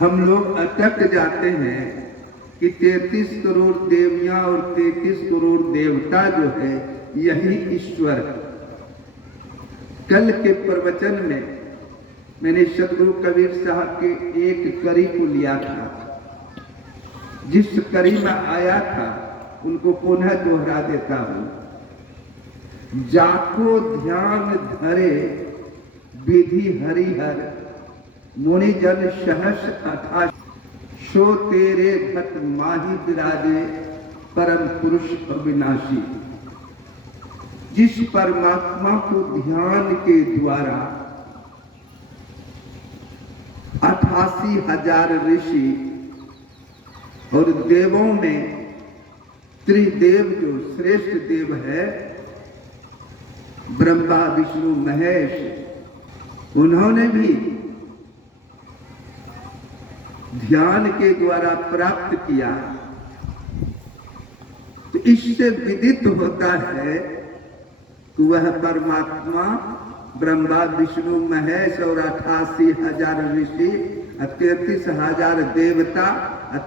हम लोग अटक जाते हैं कि 33 करोड़ देवियां और 33 करोड़ देवता जो है यही ईश्वर। कल के प्रवचन में मैंने सतगुरु कबीर साहब के एक कड़ी को लिया था। जिस कड़ी में आया था उनको पुनः दोहरा देता हूं। जाको ध्यान धरे विधि हरिहर मुनिजन सहस अथा सो तेरे घट माही विराजे परम पुरुष अविनाशी। जिस परमात्मा को ध्यान के द्वारा 88,000 ऋषि और देवों में त्रिदेव जो श्रेष्ठ देव है ब्रह्मा विष्णु महेश, उन्होंने भी ध्यान के द्वारा प्राप्त किया। तो इससे विदित होता है कि वह परमात्मा ब्रह्मा विष्णु महेश और 88,000 ऋषि, 33,000 देवता,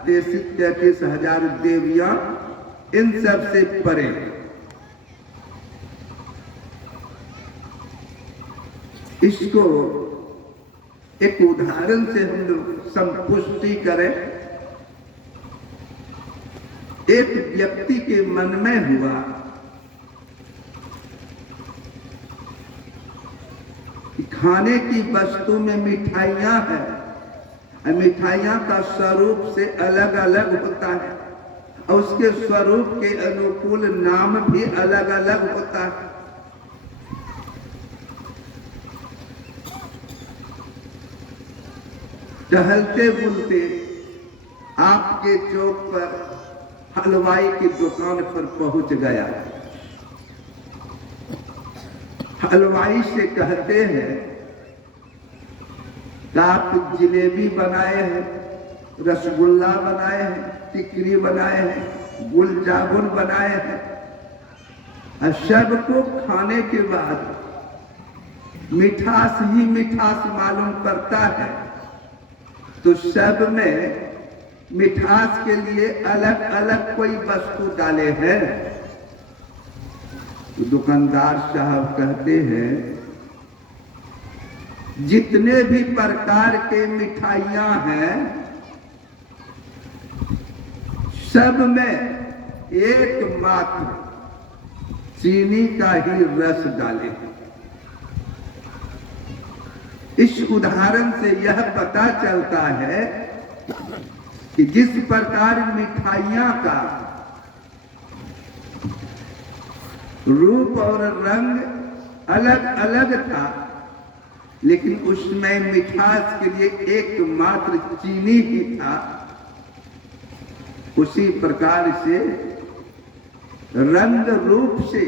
33,000 देवियां, इन सब से परे। इसको एक उदाहरण से हम लोग संपुष्टि करें। एक व्यक्ति के मन में हुआ कि खाने की वस्तु में मिठाइयां हैं, मिठाइयां का स्वरूप से अलग अलग होता है और उसके स्वरूप के अनुकूल नाम भी अलग अलग होता है। टहलते बुलते आपके चौक पर हलवाई की दुकान पर पहुंच गया। हलवाई से कहते हैं कि आप जिलेबी बनाए हैं, रसगुल्ला बनाए हैं, टिकरी बनाए हैं, गुल जामुन बनाए हैं। और सबको खाने के बाद मिठास ही मिठास मालूम पड़ता है। तो सब में मिठास के लिए अलग अलग कोई वस्तु डाले हैं। तो दुकानदार साहब कहते हैं जितने भी प्रकार के मिठाइयां हैं सब में एकमात्र चीनी का ही रस डाले हैं। इस उदाहरण से यह पता चलता है कि जिस प्रकार मिठाइयां का रूप और रंग अलग अलग था, लेकिन उसमें मिठास के लिए एकमात्र चीनी ही था, उसी प्रकार से रंग रूप से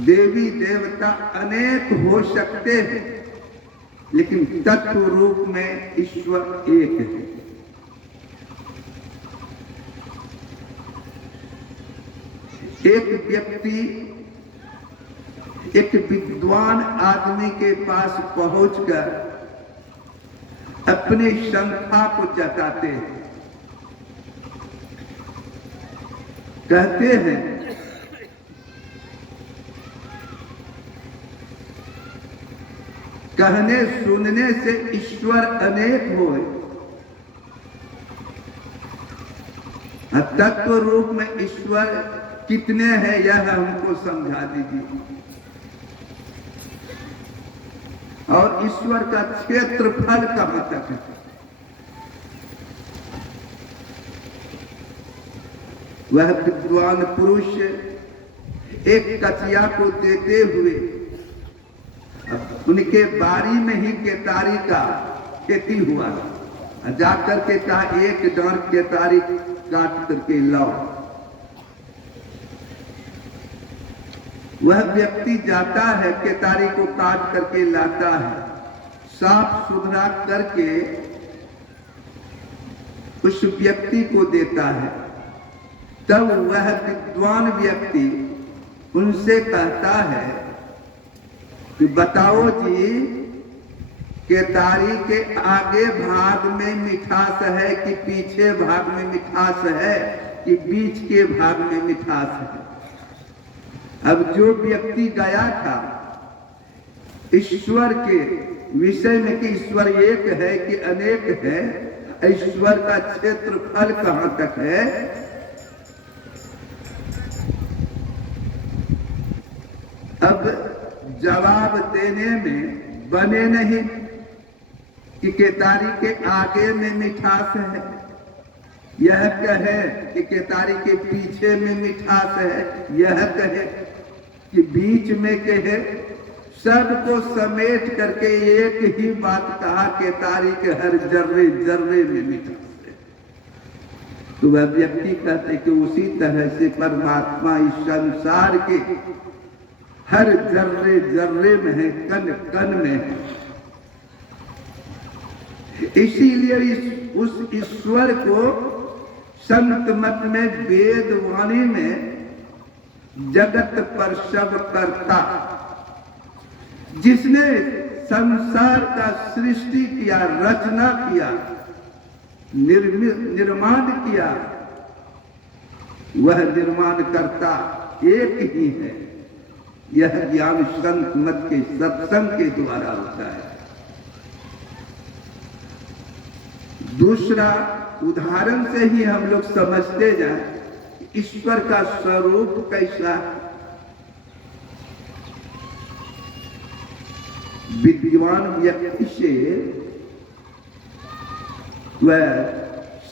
देवी देवता अनेक हो सकते हैं, लेकिन तत्व रूप में ईश्वर एक है। एक व्यक्ति एक विद्वान आदमी के पास पहुंचकर अपनी शंका को जताते हैं। कहते हैं कहने सुनने से ईश्वर अनेक होए, तत्व रूप में ईश्वर कितने हैं यह हमको समझा दीजिए। और ईश्वर का क्षेत्रफल कहां तक है। वह विद्वान पुरुष एक कचिया को देते हुए उनके बारी में ही केतारी का खेती हुआ, जाकर के कहा एक डांड केतारी काट करके लाओ। वह व्यक्ति जाता है, केतारी को काट करके लाता है, साफ सुथरा करके उस व्यक्ति को देता है। तब वह विद्वान व्यक्ति उनसे कहता है कि बताओ जी केतारी के आगे भाग में मिठास है कि पीछे भाग में मिठास है कि बीच के भाग में मिठास है। अब जो व्यक्ति गया था ईश्वर के विषय में कि ईश्वर एक है कि अनेक है, ईश्वर का क्षेत्रफल कहां तक है, अब जवाब देने में बने नहीं कि केतारी के आगे में मिठास है, यह कहे कि केतारी के पीछे में मिठास है, यह कहे कि बीच में कहे, सबको समेट करके एक ही बात कहा, केतारी के हर जर्रे जर्रे में मिठास है। तो वह व्यक्ति कहते कि उसी तरह से परमात्मा इस संसार के हर जर्रे जर्रे में है, कण कण में है। इसीलिए उस ईश्वर को संत मत में वेद वाणी में जगत पर सब करता, जिसने संसार का सृष्टि किया, रचना किया, निर्माण किया, वह निर्माण करता एक ही है। यह ज्ञान संत मत के सत्संग के द्वारा होता है। दूसरा उदाहरण से ही हम लोग समझते जाए ईश्वर का स्वरूप कैसा है। विद्वान व्यक्ति से वह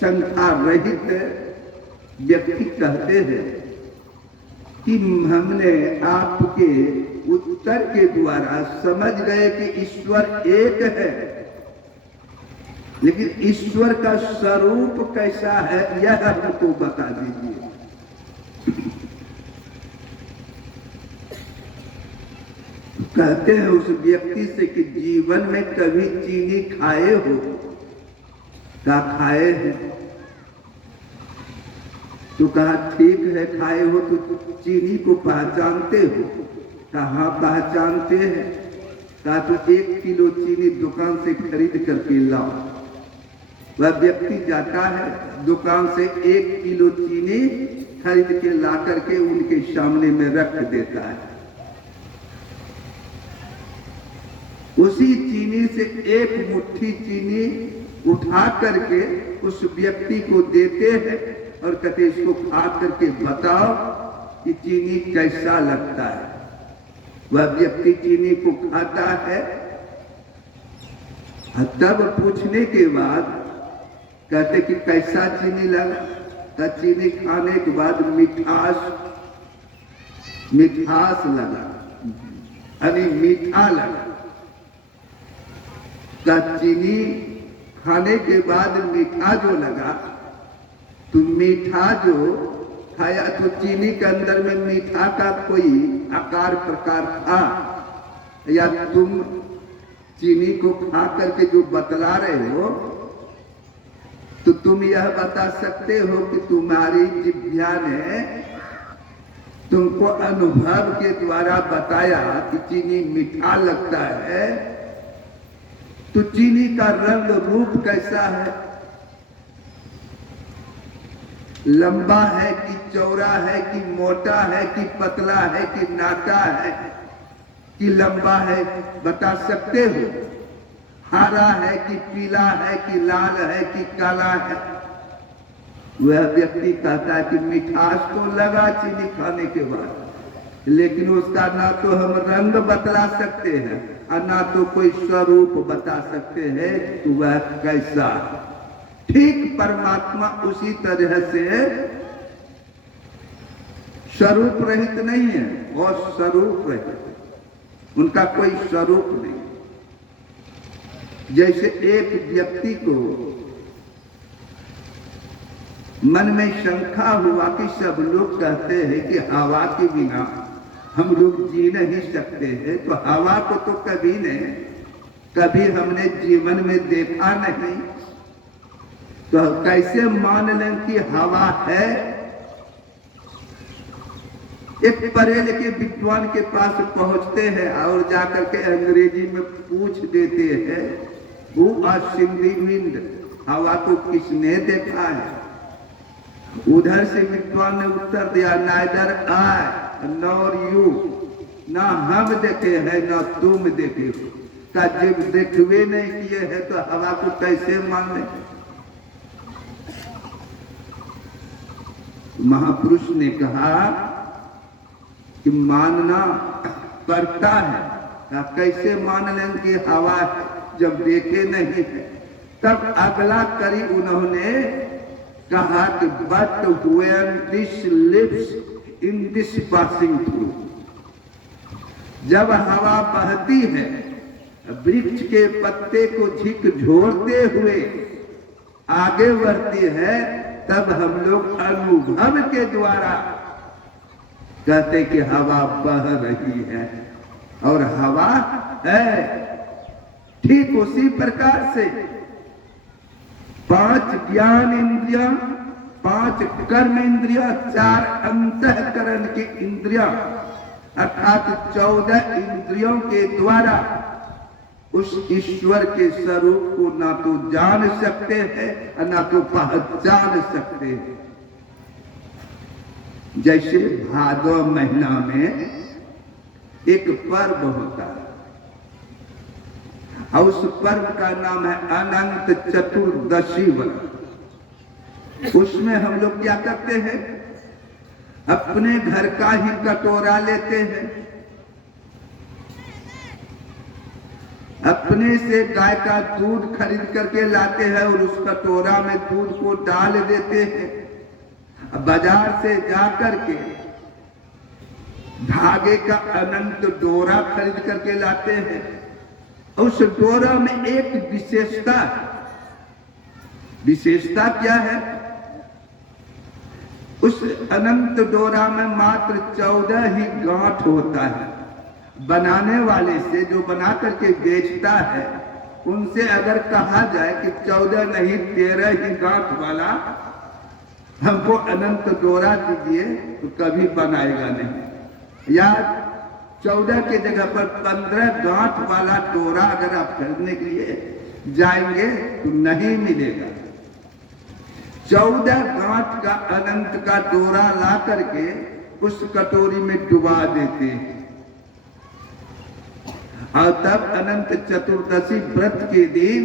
शंका रहित व्यक्ति कहते हैं कि हमने आपके उत्तर के द्वारा समझ गए कि ईश्वर एक है, लेकिन ईश्वर का स्वरूप कैसा है यह हमको बता दीजिए। कहते हैं उस व्यक्ति से कि जीवन में कभी चीनी खाए हो? क्या खाए हैं? तो कहा ठीक है, खाए हो तो चीनी को पहचानते हो? कहाँ पहचानते हैं? कहा तो 1 किलो चीनी दुकान से खरीद करके लाओ। वह व्यक्ति जाता है दुकान से 1 किलो चीनी खरीद के ला करके उनके सामने में रख देता है। उसी चीनी से 1 मुट्ठी चीनी उठा करके उस व्यक्ति को देते हैं और कहते इसको खा करके बताओ कि चीनी कैसा लगता है। वह व्यक्ति चीनी को खाता है, तब पूछने के बाद कहते कि कैसा चीनी लगा? तो चीनी खाने के बाद मिठास लगा, यानी मीठा लगा। का चीनी खाने के बाद मीठा जो लगा, तो मीठा जो खाया तो चीनी के अंदर में मीठा का कोई आकार प्रकार था, या तुम चीनी को खा करके जो बतला रहे हो, तो तुम यह बता सकते हो कि तुम्हारी जिह्वा ने तुमको अनुभव के द्वारा बताया कि चीनी मीठा लगता है, तो चीनी का रंग रूप कैसा है? लंबा है कि चौड़ा है कि मोटा है कि पतला है कि नाटा है कि लंबा है, बता सकते हो? हरा है कि पीला है कि लाल है कि काला है? वह व्यक्ति कहता है कि मिठास तो लगा चीनी खाने के बाद, लेकिन उसका ना तो हम रंग बतला सकते हैं और ना तो कोई स्वरूप बता सकते हैं कि वह कैसा। ठीक परमात्मा उसी तरह से स्वरूप रहित नहीं है और स्वरूप रहित, उनका कोई स्वरूप नहीं। जैसे एक व्यक्ति को मन में शंका हुआ कि सब लोग कहते हैं कि हवा के बिना हम लोग जी नहीं सकते हैं, तो हवा को तो कभी हमने जीवन में देखा नहीं, तो कैसे मान लें कि हवा है? एक पढ़े लिखे विद्वान के पास पहुंचते हैं और जाकर के अंग्रेजी में पूछ देते हैं Who are sending wind? हवा को किसने देखा है? उधर से विद्वान ने उत्तर दिया, neither I nor you, ना हम देखे हैं ना तुम देखे हो। का जब देखवे नहीं किए हैं तो हवा को कैसे मान ले? महापुरुष ने कहा कि मानना पड़ता है। कैसे मान लें कि हवा है जब देखे नहीं है? तब अगला करी उन्होंने कहा कि but when this lives in this passing through, जब हवा बहती है वृक्ष के पत्ते को झकझोरते हुए आगे बढ़ती है, तब हम लोग अनुभव के द्वारा कहते कि हवा बह रही है और हवा है। ठीक उसी प्रकार से 5 ज्ञान इंद्रियां, 5 कर्म इंद्रियां, 4 अंतःकरण की इंद्रियां अर्थात 14 इंद्रियों के द्वारा उस ईश्वर के स्वरूप को ना तो जान सकते हैं और ना तो पहचान सकते हैं। जैसे भादव महीना में एक पर्व होता है और उस पर्व का नाम है अनंत चतुर्दशी व्रत। उसमें हम लोग क्या करते हैं? अपने घर का ही कटोरा लेते हैं, अपने से गाय का दूध खरीद करके लाते हैं और उस कटोरा में दूध को डाल देते हैं। बाजार से जाकर के धागे का अनंत डोरा खरीद करके लाते हैं। उस डोरा में एक विशेषता क्या है? उस अनंत डोरा में मात्र 14 ही गांठ होता है। बनाने वाले से, जो बना करके बेचता है, उनसे अगर कहा जाए कि 14 नहीं 13 ही गांठ वाला हमको अनंत डोरा दीजिए, तो कभी बनाएगा नहीं। या 14 के जगह पर 15 गांठ वाला डोरा अगर आप खरीदने के लिए जाएंगे तो नहीं मिलेगा। 14 गांठ का अनंत का डोरा ला करके उस कटोरी में डुबा देते हैं और तब अनंत चतुर्दशी व्रत के दिन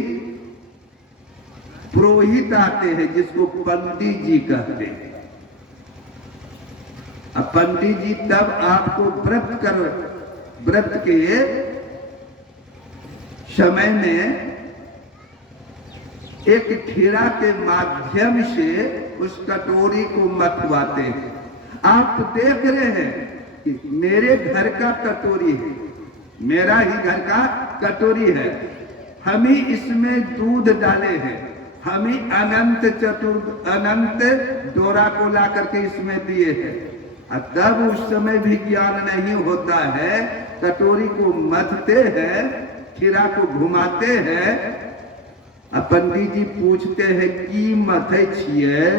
पुरोहित आते हैं, जिसको पंडित जी कहते हैं। अब पंडित जी तब आपको व्रत के समय में एक खीरा के माध्यम से उस कटोरी को मथवाते हैं। आप देख रहे हैं कि मेरे घर का कटोरी है, मेरा ही घर का कटोरी है, हम ही इसमें दूध डाले हैं, हम ही अनंत डोरा को ला करके इसमें दिए हैं। तब उस समय भी ज्ञान नहीं होता है। कटोरी को मथते हैं, खीरा को घुमाते हैं। पंडित जी पूछते हैं की मथे छिए,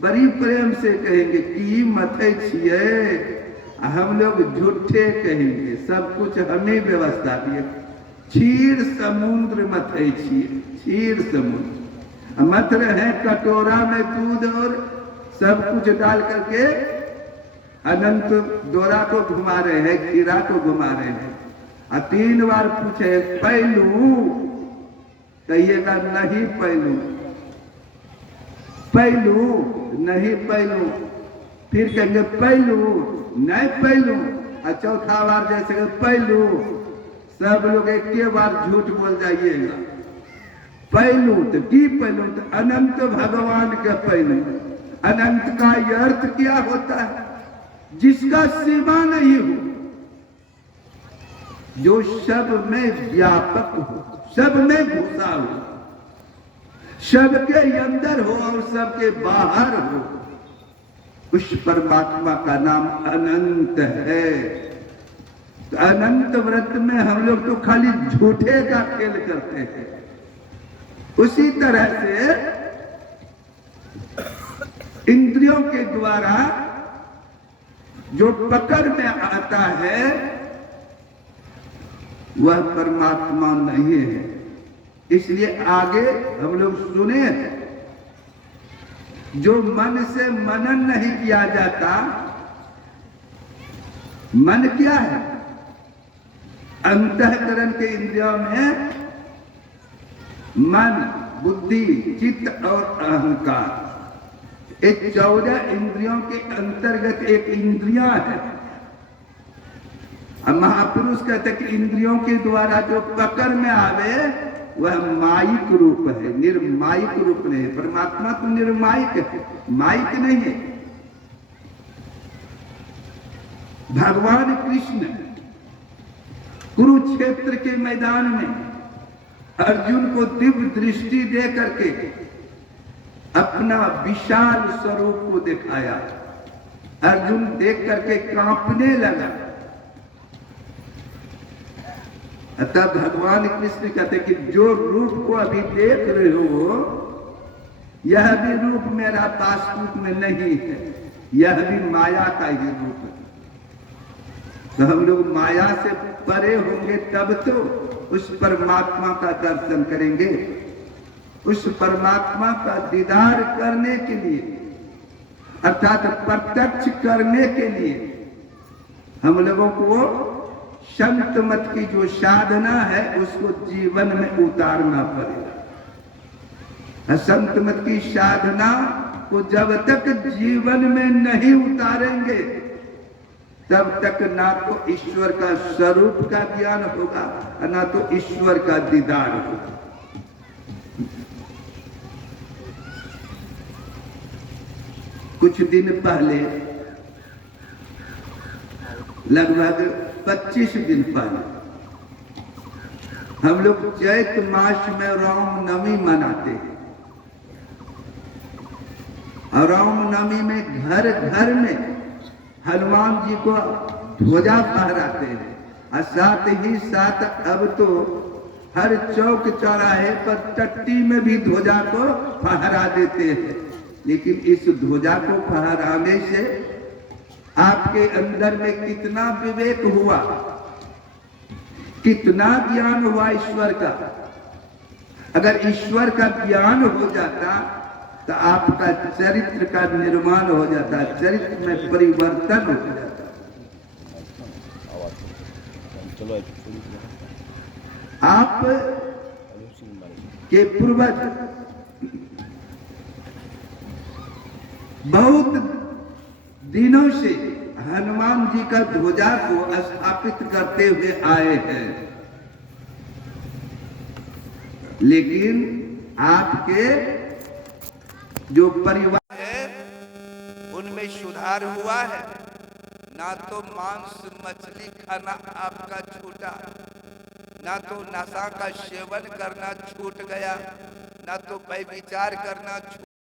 बड़ी प्रेम से कहेंगे की मथे छिए। हम लोग झूठे कहेंगे, सब कुछ हमें व्यवस्था दिए। क्षीर समुद्र मथे छिए, क्षीर समुद्र मथ रहे कटोरा में दूध और सब कुछ डाल करके अनंत डोरा को घुमा रहे हैं, खीरा को घुमा रहे हैं। 3 बार पूछे पहलू, कहिएगा नहीं पहलू, पहलू नहीं पहलू। फिर कहेंगे पहलू नहीं पहलू, और चौथा बार जैसे पहलू। सब लोग एक बार झूठ बोल जाइएगा। पहलू तो की पहलू? तो अनंत भगवान का पहलू। अनंत का अर्थ क्या होता है? जिसका सीमा नहीं हो, जो सब में व्यापक हो, सब में घुसा हो, सबके अंदर हो और सबके बाहर हो, उस परमात्मा का नाम अनंत है। तो अनंत व्रत में हम लोग तो खाली झूठे का खेल करते हैं। उसी तरह से इंद्रियों के द्वारा जो पकड़ में आता है वह परमात्मा नहीं है। इसलिए आगे हम लोग सुने, जो मन से मनन नहीं किया जाता, मन क्या है? अंतःकरण के इंद्रियों में मन, बुद्धि, चित्त और अहंकार, एक 14 इंद्रियों के अंतर्गत एक इंद्रियां है। महापुरुष कहते कि इंद्रियों के द्वारा जो पकड़ में आवे वह माइक रूप है, निर्माइक रूप नहीं है। परमात्मा तो निर्माइक है, माइक नहीं है। भगवान कृष्ण कुरुक्षेत्र के मैदान में अर्जुन को दिव्य दृष्टि दे करके अपना विशाल स्वरूप को दिखाया। अर्जुन देख करके कांपने लगा। अतः भगवान कृष्ण कहते कि जो रूप को अभी देख रहे हो, यह भी रूप मेरा पासरूप में नहीं है, यह भी माया का ही रूप है। तो हम लोग माया से परे होंगे तब तो उस परमात्मा का दर्शन करेंगे। उस परमात्मा का दीदार करने के लिए, अर्थात प्रत्यक्ष करने के लिए हम लोगों को संत मत की जो साधना है उसको जीवन में उतारना पड़ेगा। संत मत की साधना को जब तक जीवन में नहीं उतारेंगे तब तक ना तो ईश्वर का स्वरूप का ज्ञान होगा और ना तो ईश्वर का दीदार होगा। कुछ दिन पहले, लगभग 25 दिन पहले, हम लोग चैत मास में रामनवमी मनाते हैं। और रामनवमी में घर घर में हनुमान जी को ध्वजा फहराते हैं। और साथ ही साथ अब तो हर चौक चौराहे पर टट्टी में भी ध्वजा को फहरा देते हैं। लेकिन इस ध्वजा को फहराने से आपके अंदर में कितना विवेक हुआ, कितना ज्ञान हुआ ईश्वर का। अगर ईश्वर का ज्ञान हो जाता तो आपका चरित्र का निर्माण हो जाता, चरित्र में परिवर्तन हो जाता। आप के पूर्वज बहुत दिनों से हनुमान जी का ध्वजा को स्थापित करते हुए आए हैं, लेकिन आपके जो परिवार है उनमें सुधार हुआ है। ना तो मांस मछली खाना आपका छूटा, ना तो नशा का सेवन करना छूट गया, ना तो व्यभिचार करना